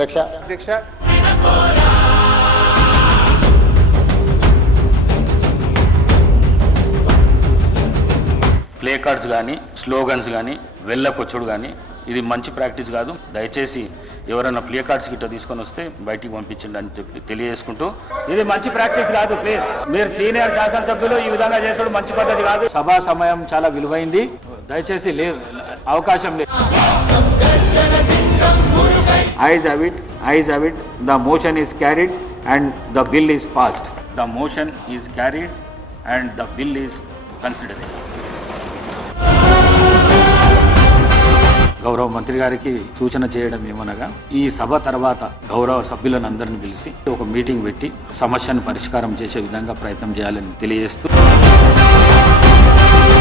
అధ్యక్ష. అధ్యక్ష. Play cards కానీ స్లోగన్స్ కానీ వెళ్ళకొచ్చుడు కానీ ఇది మంచి ప్రాక్టీస్ కాదు. దయచేసి ఎవరైనా ప్లే కార్డ్స్ గిట్ట తీసుకొని వస్తే బయటికి పంపించండి అని చెప్పి తెలియజేసుకుంటూ ఇది మంచి ప్రాక్టీస్ కాదు ప్లీజ్ మీరు సీనియర్ శాసనసభ్యులు ఈ విధంగా చేసుడు మంచి పద్ధతి కాదు. సభా సమయం చాలా విలువైంది. దయచేసి లేదు అవకాశం లేదు ayes have it ayes have it the motion is carried and the bill is passed the motion is carried and the bill is consider గౌరవ మంత్రి గారికి సూచన చేయడం ఏమనగా ఈ సభ తర్వాత గౌరవ సభ్యులను అందరిని పిలిచి ఒక మీటింగ్ పెట్టి సమస్యను పరిష్కారం చేసే విధంగా ప్రయత్నం చేయాలని తెలియజేస్తూ